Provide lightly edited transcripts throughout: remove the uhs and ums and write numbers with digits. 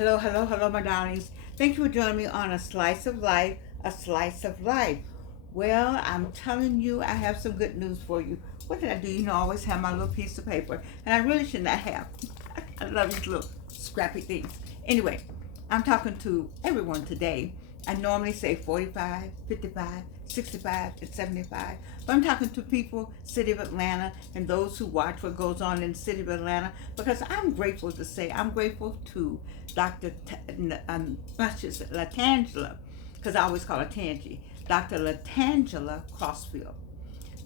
Hello, hello, hello, my darlings. Thank you for joining me on A Slice of Life, A Slice of Life. Well, I'm telling you, I have some good news for you. What did I do? I always have my little piece of paper, and I really should not have. I love these little scrappy things. Anyway, I'm talking to everyone today. I normally say 45, 55, 65, and 75. But I'm talking to people, City of Atlanta, and those who watch what goes on in the City of Atlanta, because I'm grateful to say, I'm grateful to Dr. Latangela, because I always call her Tangi, Dr. Latangela Crossfield.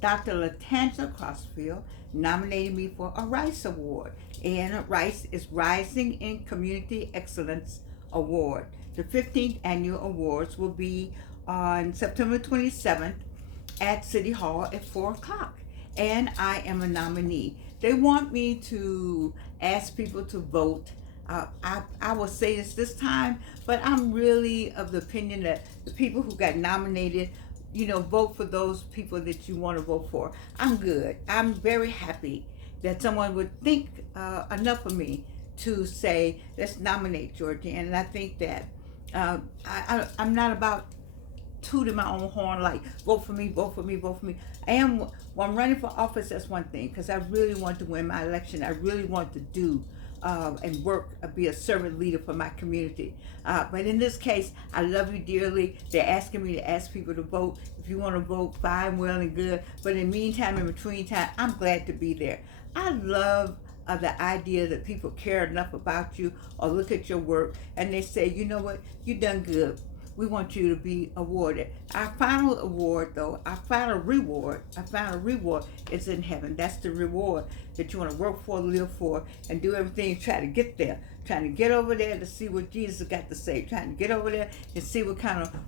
Dr. Latangela Crossfield nominated me for a Rice Award, and Rice is Rising in Community Excellence Award. The 15th annual awards will be on September 27th at City Hall at 4 o'clock, and I am a nominee. They want me to ask people to vote. I will say this time, but I'm really of the opinion that the people who got nominated, vote for those people that you want to vote for. I'm good. I'm very happy that someone would think enough of me to say, let's nominate Georgia. And I think that I'm not about tooting my own horn like vote for me, vote for me, vote for me. When I'm running for office, that's one thing, because I really want to win my election. I really want to do and work, be a servant leader for my community. But in this case, I love you dearly. They're asking me to ask people to vote. If you want to vote, fine, well, and good. But in the meantime, in between time, I'm glad to be there. I love the idea that people care enough about you or look at your work and they say, you know what, you done good. We want you to be awarded. Our final award, though, our final reward is in heaven. That's the reward that you want to work for, live for, and do everything, try to get there. Trying to get over there to see what Jesus got to say. Trying to get over there and see what kind of the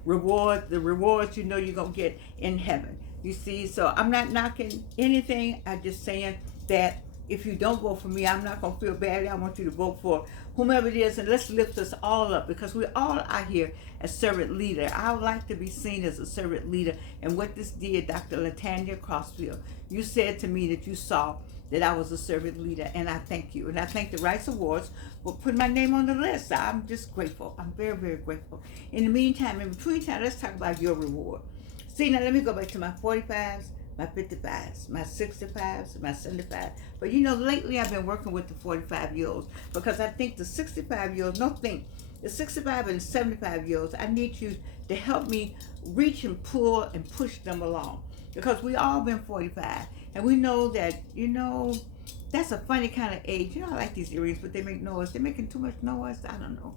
rewards you're going to get in heaven. You see, so I'm not knocking anything. I'm just saying that if you don't vote for me, I'm not going to feel badly. I want you to vote for whomever it is, and let's lift us all up, because we're all out here as servant leader. I would like to be seen as a servant leader. And what this did, Dr. Latanya Crossfield, you said to me that you saw that I was a servant leader, and I thank you. And I thank the Rice Awards for putting my name on the list. I'm just grateful. I'm very, very grateful. In the meantime, in between time, let's talk about your reward. See, now let me go back to my 45s, my 55s, my 65s, my 75s. But lately I've been working with the 45-year-olds, because I think the 65-year-olds, the 65 and 75-year-olds, I need you to help me reach and pull and push them along. Because we all been 45, and we know that, that's a funny kind of age. I like these earrings, but they make noise. They're making too much noise. I don't know.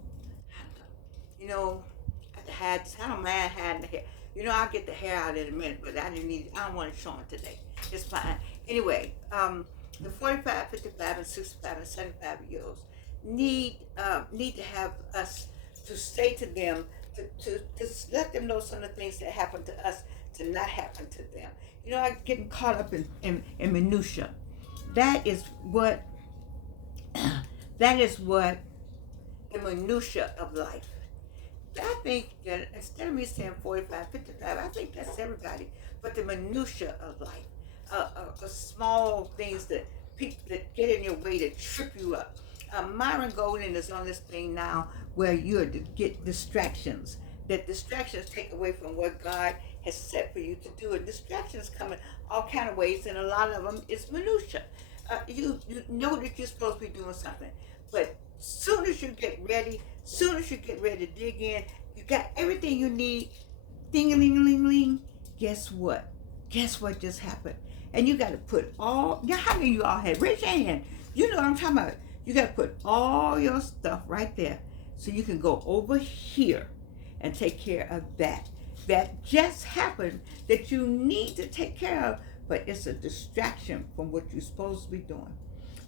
I don't mind hiding the hair. I'll get the hair out in a minute, but I don't want it showing today. It's fine. Anyway, the 45, 55, and 65, and 75-year-olds need to have us to say to them, to let them know some of the things that happen to us to not happen to them. I'm getting caught up in minutia. That is what the minutia of life. I think that instead of me saying 45, 55, I think that's everybody. But the minutia of life, small things that that get in your way, that trip you up. Myron Golden is on this thing now where you're to get distractions. That distractions take away from what God has set for you to do. And distractions come in all kind of ways, and a lot of them is minutia. You know that you're supposed to be doing something, but soon as you get ready to dig in, you got everything you need. Ding-a-ling-a-ling-ling. Guess what? Guess what just happened? And you got to put how many of you all had? Raise your hand. You know what I'm talking about. You got to put all your stuff right there so you can go over here and take care of that. That just happened that you need to take care of, but it's a distraction from what you're supposed to be doing.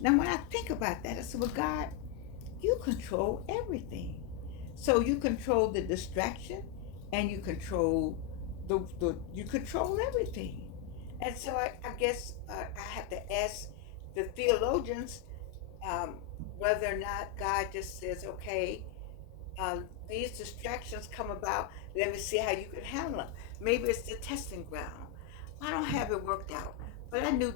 Now, when I think about that, I said, well, God, you control everything. So you control the distraction, and you control you control everything. And so I guess I have to ask the theologians whether or not God just says, okay, these distractions come about, let me see how you can handle them. Maybe it's the testing ground. I don't have it worked out, But I know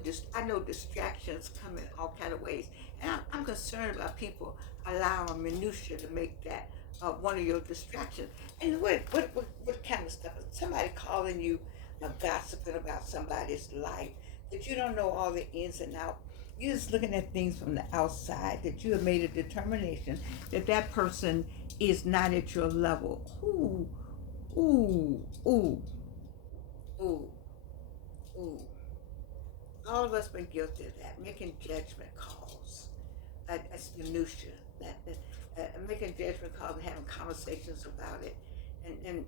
distractions come in all kind of ways, and I'm concerned about people allowing minutia to make that one of your distractions. And what kind of stuff? Somebody calling you, gossiping about somebody's life that you don't know all the ins and outs. You're just looking at things from the outside. That you have made a determination that that person is not at your level. Ooh, ooh, ooh, ooh, ooh. All of us been guilty of that, making judgment calls. That's minutia. Making judgment calls and having conversations about it, and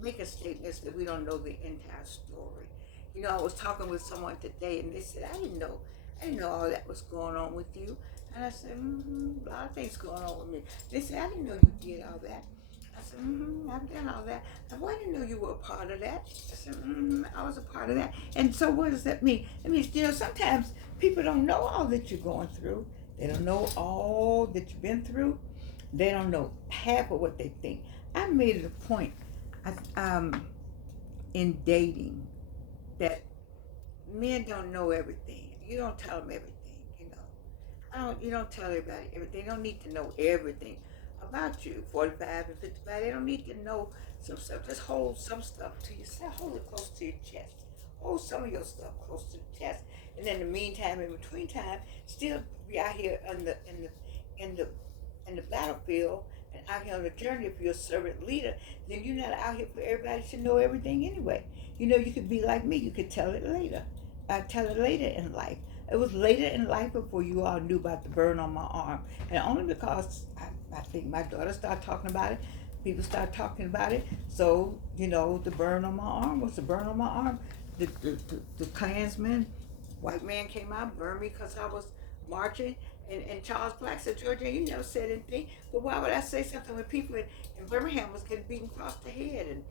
making statements that we don't know the entire story. You know, I was talking with someone today, and they said, I didn't know all that was going on with you." And I said, "A lot of things going on with me." They said, "I didn't know you did all that." I said, "I've done all that." And "Well, I didn't know you were a part of that." I said, "I was a part of that." And so what does that mean? It means, sometimes people don't know all that you're going through. They don't know all that you've been through. They don't know half of what they think. I made it a point in dating that men don't know everything. You don't tell them everything, you don't tell everybody everything. They don't need to know everything about you. 45 and 55, they don't need to know some stuff. Just hold some stuff to yourself. Hold it close to your chest. Hold some of your stuff close to the chest. And in the meantime, in between time, still be out here in the battlefield and out here on the journey. If you're a servant leader, then you're not out here for everybody to know everything anyway. You could be like me. You could tell it later. I tell it later in life. It was later in life before you all knew about the burn on my arm. And only because I think my daughter started talking about it, people started talking about it. So, the burn on my arm was the burn on my arm. The Klansmen, white man came out, burned me because I was marching. And Charles Black said, "Georgia, you never said anything. But why would I say something when people in Birmingham was getting beaten across the head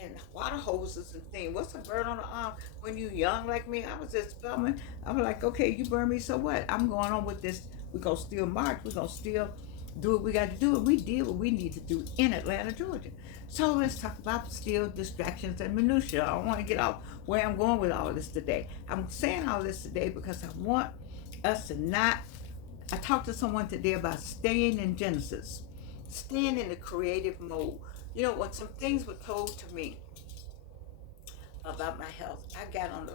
and water hoses and things? What's a burn on the arm when you young like me?" I was just bumming. I'm like, "Okay, you burn me, so what? I'm going on with this. We're going to still march. We're going to still do what we got to do. And we did what we need to do in Atlanta, Georgia." So let's talk about still distractions and minutia. I don't want to get off where I'm going with all this today. I'm saying all this today because I want us to not. I talked to someone today about staying in Genesis, staying in the creative mode. When some things were told to me about my health, I got on I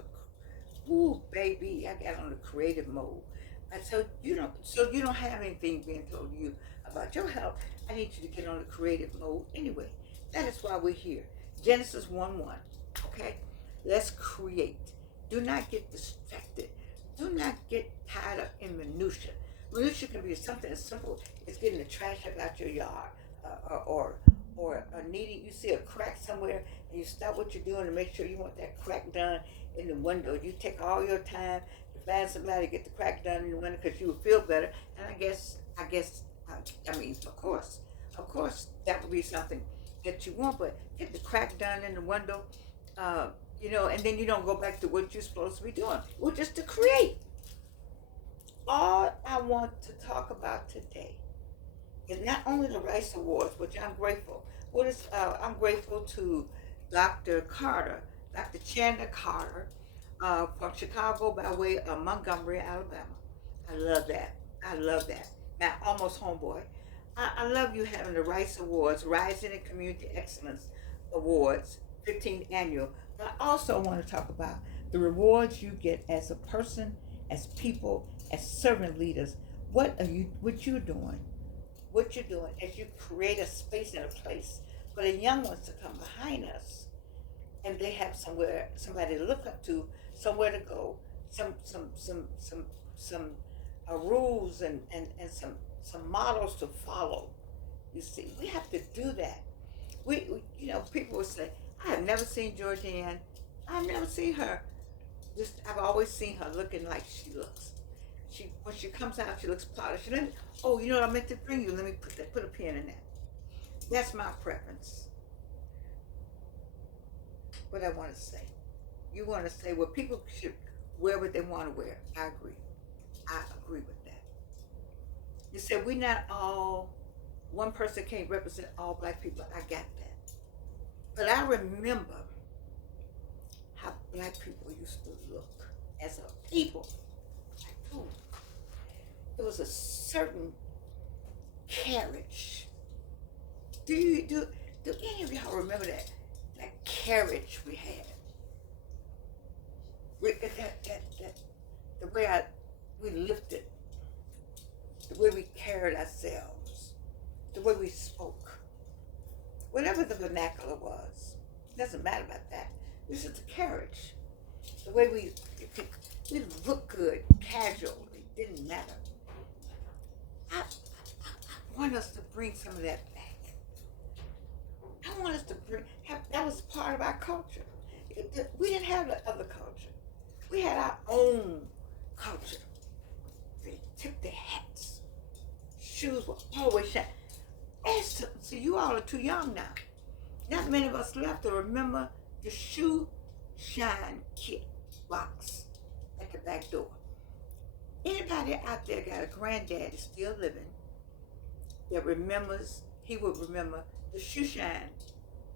got on the creative mode. And so you don't have anything being told to you about your health. I need you to get on the creative mode anyway. That is why we're here. Genesis 1:1. Okay? Let's create. Do not get distracted. Do not get tied up in minutia. Minutia can be something as simple as getting the trash out your yard, or needing. You see a crack somewhere, and you stop what you're doing to make sure you want that crack done in the window. You take all your time to find somebody to get the crack done in the window because you will feel better. And I mean, of course, that would be something that you want, but get the crack done in the window, and then you don't go back to what you're supposed to be doing. Well, just to create. All I want to talk about today is not only the Rice Awards, which I'm grateful. I'm grateful to Dr. Carter, Dr. Chandler Carter, from Chicago by way of Montgomery, Alabama. I love that. I love that. My almost homeboy. I love you having the Rice Awards, Rising in Community Excellence Awards, 15th annual. But I also want to talk about the rewards you get as a person, as people, as servant leaders. What you're doing as you create a space and a place for the young ones to come behind us, and they have somebody to look up to, somewhere to go, some rules and some models to follow. You see, we have to do that. People will say, "I have never seen Georgianne. I've never seen her. I've always seen her looking like she looks. When she comes out, she looks polished." Oh, you know what I meant to bring you? Let me put a pin in that. That's my preference. What I want to say. You want to say, well, people should wear what they want to wear. I agree. I agree with that. You said we're not all. One person can't represent all black people. I got that. But I remember how black people used to look as a people. I told you, there was a certain carriage. Do any of y'all remember that carriage we had? The way we lifted, the way we carried ourselves, the way we spoke, whatever the vernacular was, it doesn't matter about that. This is the carriage, the way we look good, casual. It didn't matter. I want us to bring some of that back. I want us to that was part of our culture. We didn't have the other culture. We had our own culture. They took their hats. Shoes were always shine. See, you all are too young now. Not many of us left to remember the shoe shine kit box at the back door. Anybody out there got a granddaddy still living that remembers, he would remember the shoe shine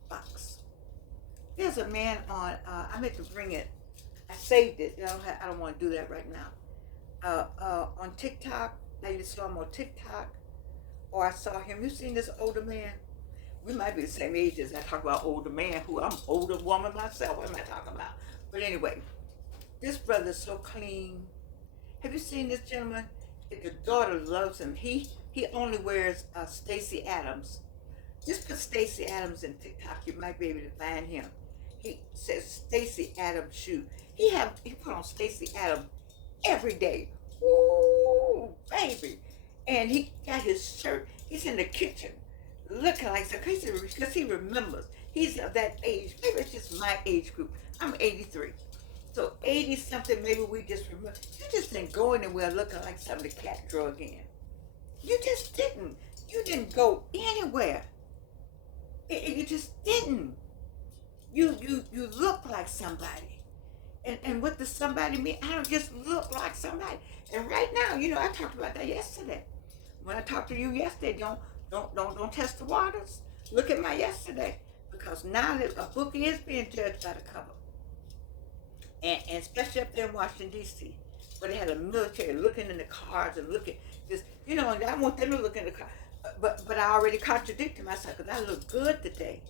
box. There's a man on, I meant to bring it, I saved it, I don't want to do that right now. On TikTok, I either saw him on TikTok or I saw him. You seen this older man? We might be the same age as I talk about older man, who I'm older woman myself. What am I talking about? But anyway, this brother's so clean. Have you seen this gentleman? The daughter loves him. He only wears Stacey Adams. Just put Stacey Adams in TikTok. You might be able to find him. He says Stacey Adams shoe. He put on Stacey Adams every day. Ooh, baby. And he got his shirt. He's in the kitchen looking like so, because he remembers. He's of that age. Maybe it's just my age group. I'm 83. So 80 something, maybe we just remember. You just didn't go anywhere looking like something the cat drug in. You just didn't. You didn't go anywhere. You just didn't. You look like somebody. And what does somebody mean? I don't just look like somebody. And right now, I talked about that yesterday. When I talked to you yesterday, don't test the waters. Look at my yesterday. Because now that a book is being judged by the cover. And especially up there in Washington, D.C., where they had a military looking in the cars and looking this, and I want them to look in the car. But I already contradicted myself because I look good today.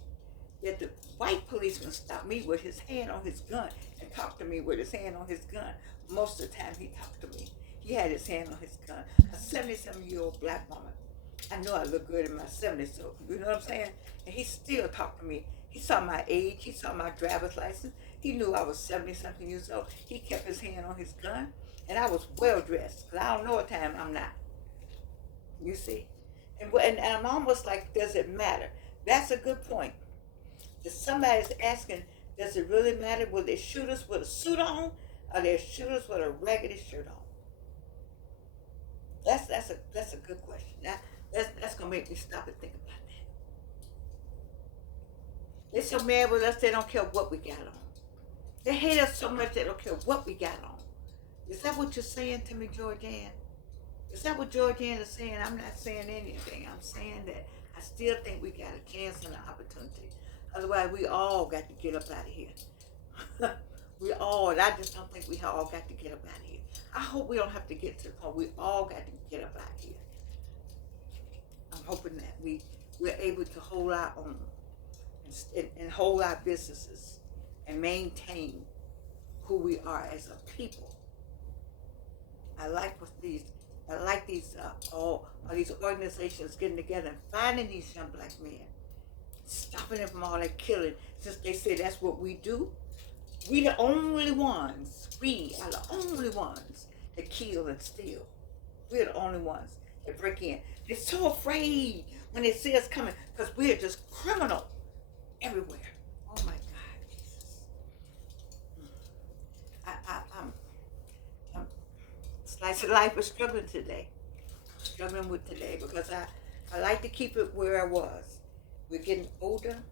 Yet the white policeman stopped me with his hand on his gun and talked to me with his hand on his gun. Most of the time he talked to me. He had his hand on his gun. A 77-year-old black woman. I know I look good in my 70s, so you know what I'm saying? And he still talked to me. He saw my age. He saw my driver's license. He knew I was 70-something years old. He kept his hand on his gun. And I was well-dressed, because I don't know a time I'm not. You see? And I'm almost like, does it matter? That's a good point. If somebody's asking, does it really matter? Will they shoot us with a suit on, or they shoot us with a raggedy shirt on? That's a good question. That's gonna make me stop and think about that. They're so mad with us, they don't care what we got on. They hate us so much they don't care what we got on. Is that what you're saying to me, Georgianne? Is that what Georgianne is saying? I'm not saying anything. I'm saying that I still think we got a chance and an opportunity. Otherwise, we all got to get up out of here. I just don't think we all got to get up out of here. I hope we don't have to get to the point we all got to get up out of here. I'm hoping that we're able to hold our own and hold our businesses and maintain who we are as a people. I like these all these organizations getting together and finding these young black men, stopping them from all that killing. Since they say that's what we do, we are the only ones that kill and steal. We're the only ones that break in. They're so afraid when they see us coming because we're just criminal everywhere. Oh my God, Jesus. I'm slice of life is struggling today. Struggling with today because I like to keep it where I was. We're getting older,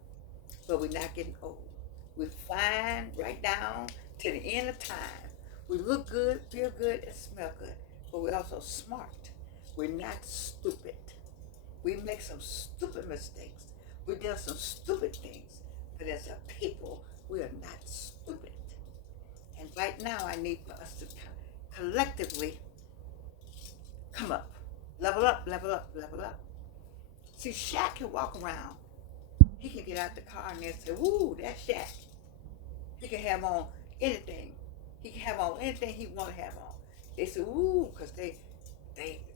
but we're not getting old. We're fine right down to the end of time. We look good, feel good, and smell good, but we're also smart. We're not stupid. We make some stupid mistakes. We do some stupid things, but as a people, we are not stupid. And right now, I need for us to collectively come up, level up, level up, level up. See, Shaq can walk around. He can get out the car and they'll say, "Woo, that's Shaq." He can have on anything. He can have on anything he want to have on. They say, "Ooh," because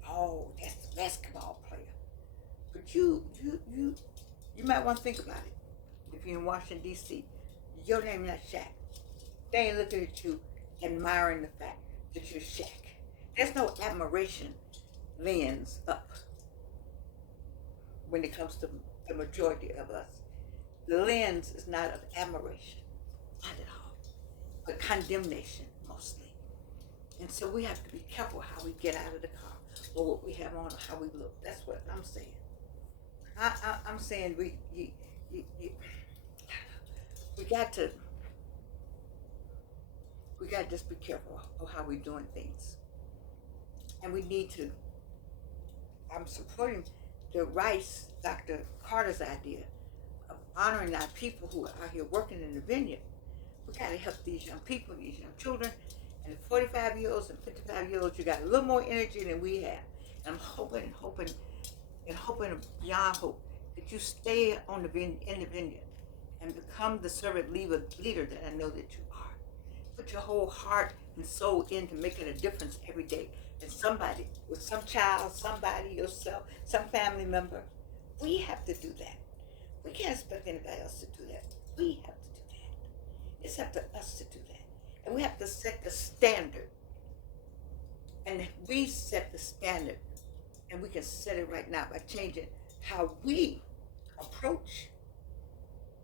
oh, that's the basketball player. But you might want to think about it. If you're in Washington, D.C., your name is not Shaq. They ain't looking at you admiring the fact that you're Shaq. There's no admiration lens up when it comes to the majority of us. The lens is not of admiration, not at all, but condemnation mostly. And so we have to be careful how we get out of the car or what we have on or how we look. That's what I'm saying. I'm saying we got to just be careful of how we're doing things. And we need to, I'm supporting the Rice, Dr. Carter's idea of honoring our people who are out here working in the vineyard. We got to help these young people, these young children, and the 45-year-olds and 55-year-olds. You got a little more energy than we have. And I'm hoping beyond hope that you stay in the vineyard and become the servant leader that I know that you are. Put your whole heart and soul into making a difference every day. And somebody, with some child, somebody, yourself, some family member, we have to do that. We can't expect anybody else to do that. We have to do that. It's up to us to do that. And we have to set the standard. And we set the standard. And we can set it right now by changing how we approach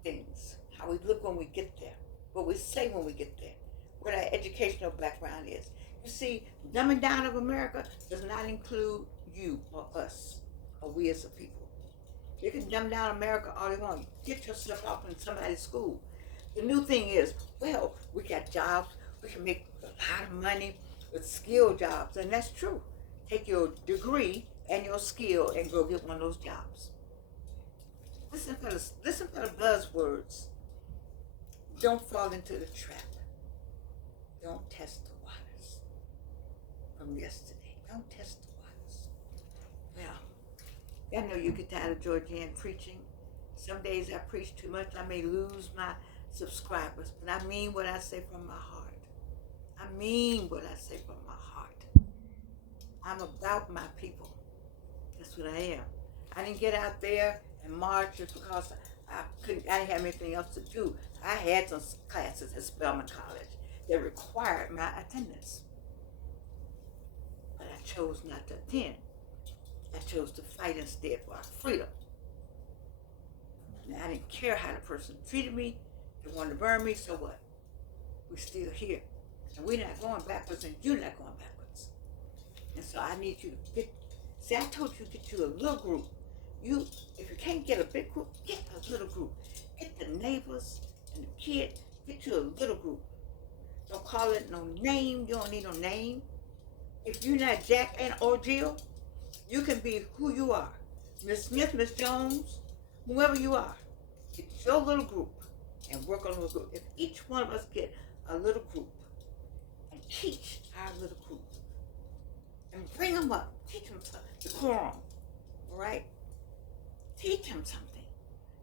things, how we look when we get there, what we say when we get there, what our educational background is. You see, dumbing down of America does not include you or us or we as a people. You can dumb down America all you want. Get yourself off in somebody's school. The new thing is, well, we got jobs. We can make a lot of money with skill jobs, and that's true. Take your degree and your skill and go get one of those jobs. Listen for the buzzwords. Don't fall into the trap. Don't test the waters from yesterday. Don't test the waters. Well, I know you get tired of Georgianne preaching. Some days I preach too much. I may lose my subscribers, but I mean what I say from my heart. I mean what I say from my heart. I'm about my people. That's what I am. I didn't get out there and march just because I didn't have anything else to do. I had some classes at Spelman College that required my attendance. But I chose not to attend. I chose to fight instead for our freedom. And I didn't care how the person treated me. They wanted to burn me, so what? We're still here. And we're not going backwards, and you're not going backwards. And so I need you to I told you to get you a little group. If you can't get a big group, get a little group. Get the neighbors and the kids, get you a little group. Don't call it no name. You don't need no name. If you're not Jack or Jill, you can be who you are. Miss Smith, Miss Jones, whoever you are. Get your little group and work on a little group. If each one of us get a little group and teach our little group and bring them up, teach them the Quran, all right? Teach them something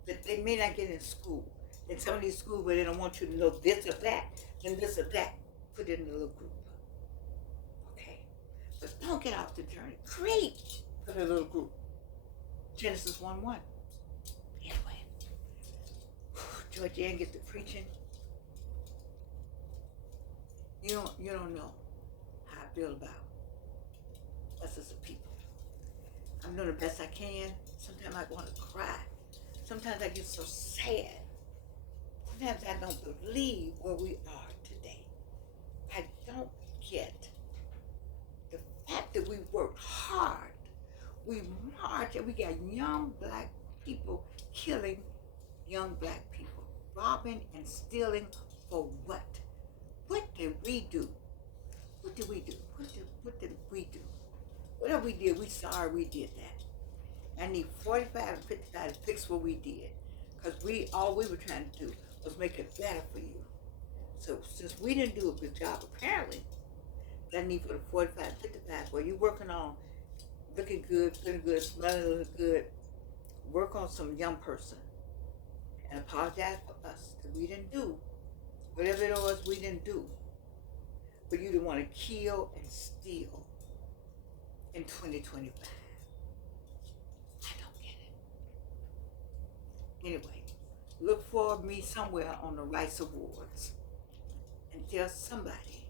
that they may not get in school. In some of these schools where they don't want you to know this or that, then this or that, put it in a little group. Okay? But don't get off the journey. Create for the little group. Genesis 1:1. Anyway, Georgianne get to preaching. You don't know how I feel about us as a people. I'm doing the best I can. Sometimes I want to cry. Sometimes I get so sad. Sometimes I don't believe where we are today. I don't get the fact that we worked hard. We marched and we got young black people killing young black people. Robbing and stealing for what? What did we do? What did we do? What did we do? Whatever we did, we sorry we did that. I need 45 and 55 to fix what we did. Because all we were trying to do was make it better for you. So since we didn't do a good job, apparently, that need for the 45, 55, where you're working on looking good, feeling good, smelling good, work on some young person and apologize for us because we didn't do whatever it was we didn't do. But you didn't want to kill and steal in 2025. I don't get it. Anyway, look for me somewhere on the Rice Awards and tell somebody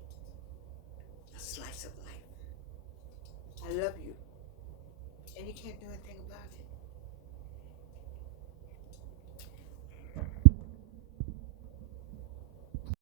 a slice of life. I love you. And you can't do anything about it.